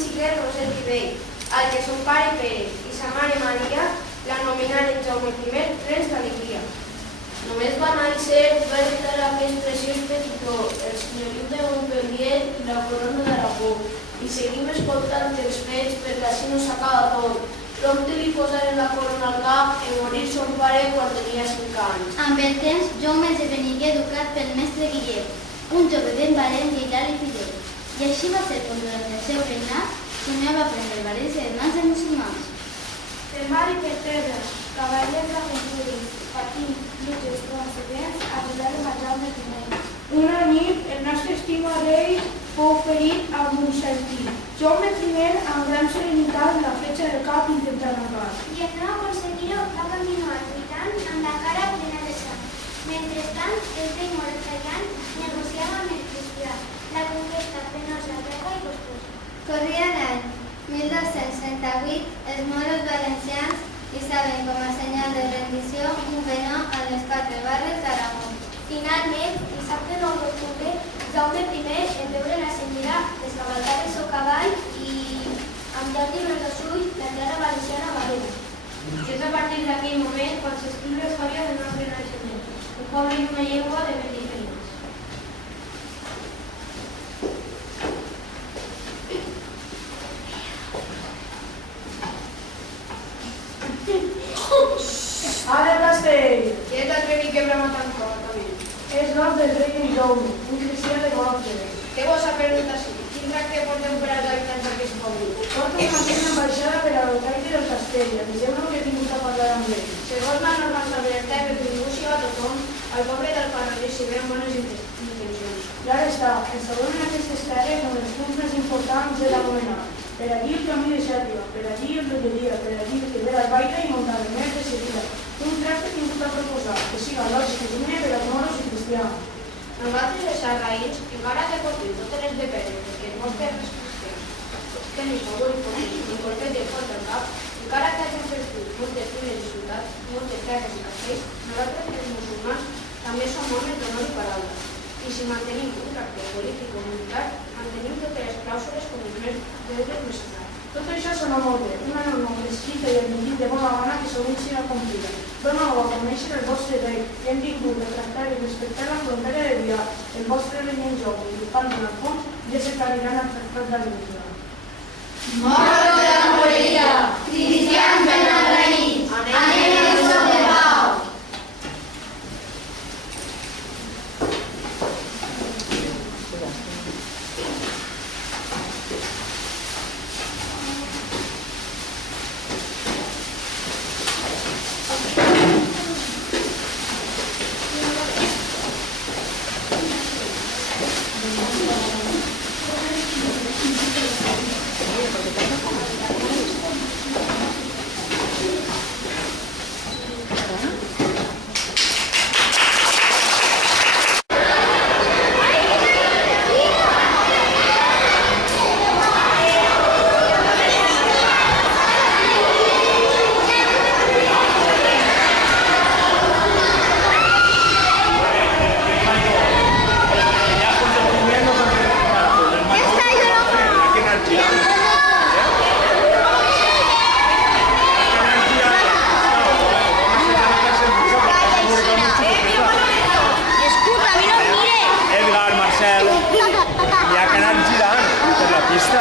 xiquet Roset i vell, al que son pare Pere i sa mare Maria l'anomenaren Jaume I, plens d'alegria. Només va néixer, va heretar aquest preciós petitó, el senyoriu de Montpellier i la corona d'Aragó, i seguim escoltant els fets perquè així no s'acaba tot. Prompte li posaren la corona al cap i morir son pare quan tenia 5 anys. Amb el temps, Jaume esdevenigué educat pel mestre Guillem, un jove ben valent, lleial i fidel. I així va ser com durant el seu regnat somiava prendre València de mans de musulmans. El mar i per terra, cavallers d'aventures, patint, lluites, transcendents, ajudaren a Jaume I. Una nit, el nostre estimat rei fou ferit amb un certí. Jaume I, amb gran serenitat, la fletxa del cap intentà arrencar. I en no aconseguir-ho, va continuar lluitant amb la cara plena de sang. Mentrestant, el rei Morfellán negociava amb el cristià la conquesta penosa, llarga i costosa. Corria l'any 1238, els moros valencians issaven com a senyal de rendició un venó a les 4 barres d'Aragó. Finalment, dissabte 9 d'octubre, Jaume I, en veure l'ascendida, descavalcar el seu cavall i, amb llàgrimes dels ulls, la terra valenciana va veure. I és a partir d'aquell moment quan s'escriu la història del nostre naixement, un poble i una llengua de ben diferents. Ara Castell! Qui és l'atrevi que brama tan fort, amic? És l'hort del rei en Jaume, un cristià de Golfre. Què vos ha perdut així? Quin tracte porten per als habitants d'aquest poble? Porta una fina ambaixada per a l'alcaide del castell. Aviseu-lo que he vingut a parlar amb ell. Segons la norma establerta que contribueixi a tothom, al poble del Paralí s'hi veuen bones intencions. I ara està, ens trobem en aquestes terres on els punts més importants de la nomenà. Per allí el camí de Xàtiva, per allí el Belleria, per allí el que ve d'Albaida i Montalemès de Sevilla. Un tracte que vingut a proposar, que siga lògic i digne per als moros i cristians. Nosaltres, els sarraïns, encara que portem totes les de Pere, perquè els vostres cristians, que ni sou i portem, ni portem de fort al cap, encara que hagin perdut moltes viles i ciutats, moltes terres i castells, nosaltres, els musulmans, també som homes d'honor i paraula. I si mantenim un tracte polític o militar, mantenim totes les clàusules com els més deures més sagrats. Tot això sona molt bé, una norma prescrita i admitit de bona gana que sovint serà complida. Dóna-ho a conèixer el vostre rei, que hem vingut a tractar i respectar la frontera de Vià, el vostre rei en joc, i ocupant en el fons, ja s'aclariran al tractat d'Alemanya. Moro de la moreria, cristians ben agraïts, anem a son de pau. Ja que ha anat girant per la pista,